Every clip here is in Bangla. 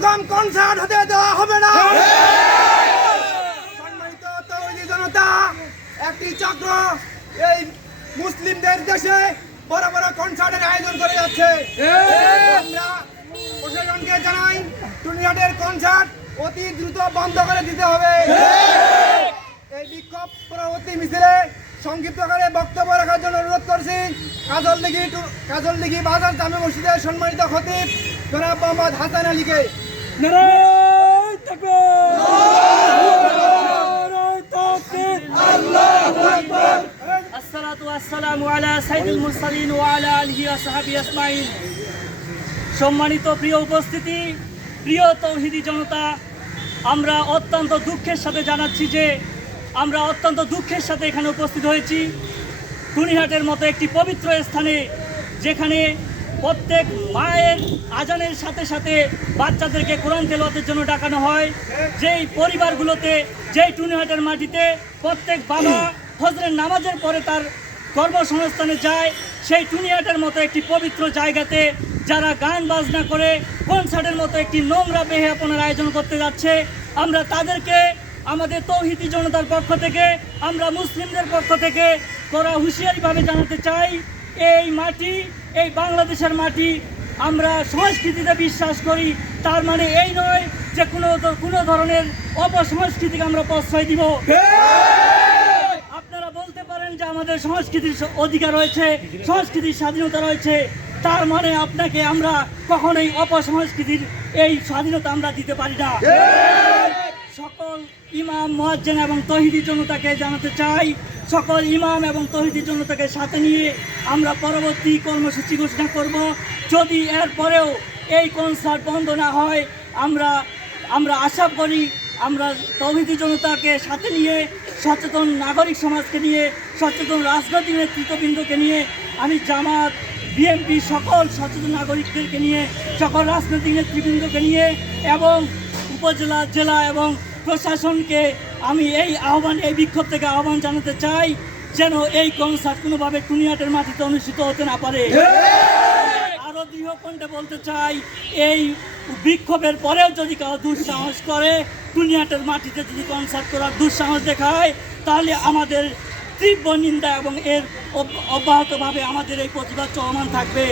রকম কনসার্ট হতে দেওয়া হবে না। সম্মানিত তৌহিদি জনতা, একটি চক্র এই মুসলিমদের দেশে বড় বড় কনসার্টের আয়োজন করে যাচ্ছে। আমরা প্রশাসনকে জানাই কনসার্ট অতি দ্রুত বন্ধ করে দিতে হবে। এই বিক্ষোভ পরবর্তী মিছিলে সংক্ষিপ্ত আকারে বক্তব্য রাখার জন্য অনুরোধ করছি, কাজল দিঘি বাজার জামে মসজিদের সম্মানিত খতিব জনাব মোহাম্মদ হাসান আলীকে। সম্মানিত প্রিয় উপস্থিতি, প্রিয় তৌহিদি জনতা, আমরা অত্যন্ত দুঃখের সাথে জানাচ্ছি যে আমরা অত্যন্ত দুঃখের সাথে এখানে উপস্থিত হয়েছি। টুনিহাটের মতো একটি পবিত্র স্থানে যেখানে প্রত্যেক মায়ের আজানের সাথে সাথে বাচ্চাদেরকে কোরআন তেলাওয়াতের জন্য ডাকানো হয়। যেই পরিবারগুলোতে, যেই টুনিহাটের মাটিতে প্রত্যেক বাবা ফজরের নামাজের পরে তার কর্মসংস্থানে যায়, সেই টুনিহাটের মতো একটি পবিত্র জায়গাতে যারা গান বাজনা করে, কনসার্টের মতো একটি নোংরা বেহাপনার আয়োজন করতে যাচ্ছে। আমরা তাদেরকে, আমাদের তৌহিদি জনতার পক্ষ থেকে, আমরা মুসলিমদের পক্ষ থেকে করা হুঁশিয়ারিভাবে জানাতে চাই, এই মাটি এই বাংলাদেশের মাটি আমরা সংস্কৃতিতে বিশ্বাস করি, তার মানে এই নয় যে কোনো কোনো ধরনের অপসংস্কৃতিকে আমরা প্রশ্রয় দিব। আপনারা বলতে পারেন যে আমাদের সংস্কৃতির অধিকার রয়েছে, সংস্কৃতির স্বাধীনতা রয়েছে, তার মানে আপনাকে আমরা কখনোই অপসংস্কৃতির এই স্বাধীনতা আমরা দিতে পারি না। সকল ইমাম মহাজ্জেন এবং তহিদি জনতাকে জানাতে চাই। সকল ইমাম এবং তহিদি জনতাকে সাথে নিয়ে আমরা পরবর্তী কর্মসূচি ঘোষণা করব। যদি এর পরেও এই কনসার্ট বন্ধ না হয়, আমরা আমরা আশা করি আমরা তহিদি জনতাকে সাথে নিয়ে, সচেতন নাগরিক সমাজকে নিয়ে, সচেতন রাজনৈতিক নেতৃত্ববৃন্দকে নিয়ে, আমি জামাত বিএনপি সকল সচেতন নাগরিকদেরকে নিয়ে, সকল রাজনৈতিক নেতৃবৃন্দকে নিয়ে এবং উপজেলা, জেলা এবং প্রশাসনকে আমি এই আহ্বান, এই বিক্ষোভ থেকে আহ্বান জানাতে চাই যেন এই কনসার্ট কোনোভাবে টুনিয়াটের মাটিতে অনুষ্ঠিত হতে না পারে। আরও দৃঢ় কণ্ঠে বলতে চাই, এই বিক্ষোভের পরেও যদি কারও দুঃসাহস করে, টুনিয়াটের মাটিতে যদি কনসার্ট করার দুঃসাহস দেখায়, তাহলে আমাদের তীব্র নিন্দা এবং এর অব্যাহতভাবে আমাদের এই প্রতিবাদ চলমান থাকবে।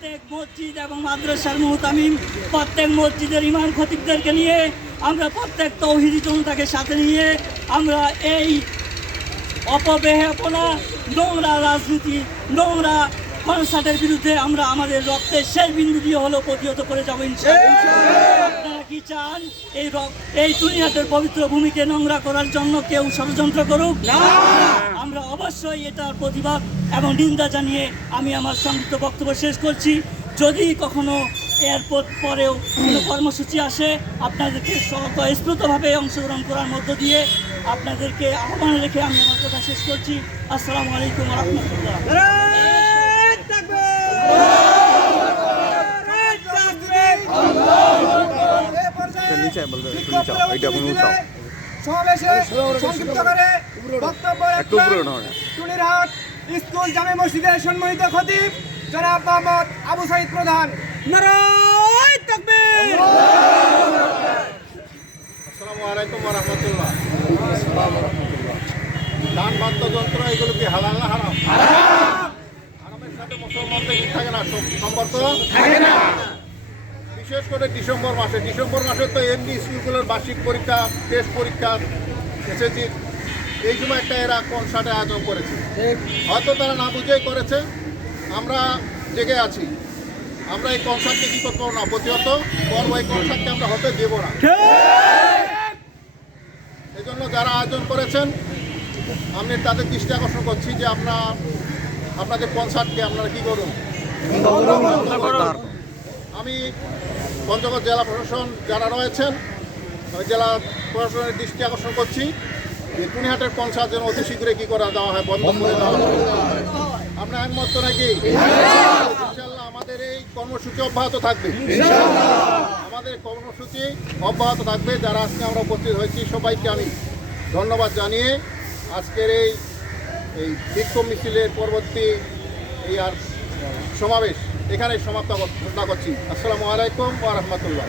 প্রত্যেক মসজিদ এবং মাদ্রাসার মুহতামিম, প্রত্যেক মসজিদের ইমাম খতিবদেরকে নিয়ে আমরা প্রত্যেক তৌহিদি জনতাকে সাথে নিয়ে আমরা এই অপব্যবহাপনা নোংরা রাজনীতি, নোংরা কনসার্টের বিরুদ্ধে আমরা আমাদের রক্তের শেষ বিন্দু দিয়ে হলেও প্রতিহত করে যাব। আপনারা কি চান? এই এই দুনিয়াতের পবিত্র ভূমিকে নোংরা করার জন্য কেউ ষড়যন্ত্র করুক? আমরা অবশ্যই এটার প্রতিবাদ এবং নিন্দা জানিয়ে আমি আমার সংযুক্ত বক্তব্য শেষ করছি। যদি কখনো এরপর পরেও কোনো কর্মসূচি আসে আপনাদেরকে স্বতঃস্ফূর্তভাবে অংশগ্রহণ করার মধ্য দিয়ে আপনাদেরকে আহ্বান রেখে আমি আমার কথা শেষ করছি। আসসালামু আলাইকুম রহমতুল্লাহ। নিচে সমাবেশে সংক্ষিপ্ত করে বক্তব্য রাখবেন টুনিরহাট স্কুল জামে মসজিদের সম্মানিত খতিব জনাব মোহাম্মদ আবু সাইদ প্রধান। নারায়ণ তাকবীর! আসসালামু আলাইকুম রহমতুল্লাহ। দান বাদ্যযন্ত্র এগুলো কি হালাল না হারাম? সাথে মুসলমানদের থাকে না সম্পর্ক থাকে না। বিশেষ করে ডিসেম্বর মাসে। ডিসেম্বর মাসে তো এমনি স্কুলগুলোর বার্ষিক পরীক্ষা টেস্ট পরীক্ষা এসএসসি এই সময় একটা এরা কনসার্টের আয়োজন করেছে। হয়তো তারা না বুঝেই করেছে। আমরা জেগে আছি। আমরা এই কনসার্টকে কী করতে পারব না? প্রতিহত করব এই কনসার্টকে আমরা হতে দেবো না। এই জন্য যারা আয়োজন করেছেন আমি তাদের দৃষ্টি আকর্ষণ করছি যে আপনারা আপনাদের কনসার্টকে আপনারা কি করুন? আমি পঞ্চগড় জেলা প্রশাসন যারা রয়েছেন জেলা প্রশাসনের দৃষ্টি আকর্ষণ করছি যে কুনিহাটের কনসার্ট যেন অতি শীঘ্রই কি করা দেওয়া হয় বন্ধ করে দেওয়া হয়। আপনার একমত নাকি? ইনশাল্লাহ আমাদের এই কর্মসূচি অব্যাহত থাকবে। আমাদের কর্মসূচি অব্যাহত থাকবে। যারা আজকে আমরা উপস্থিত হয়েছি সবাইকে আমি ধন্যবাদ জানিয়ে আজকের এই এই বিক্ষোভ মিছিলের পরবর্তী এই আর সমাবেশ এখানে সমাপ্ত ঘোষণা করছি। আসসালামু আলাইকুম ওয়া রাহমাতুল্লাহ।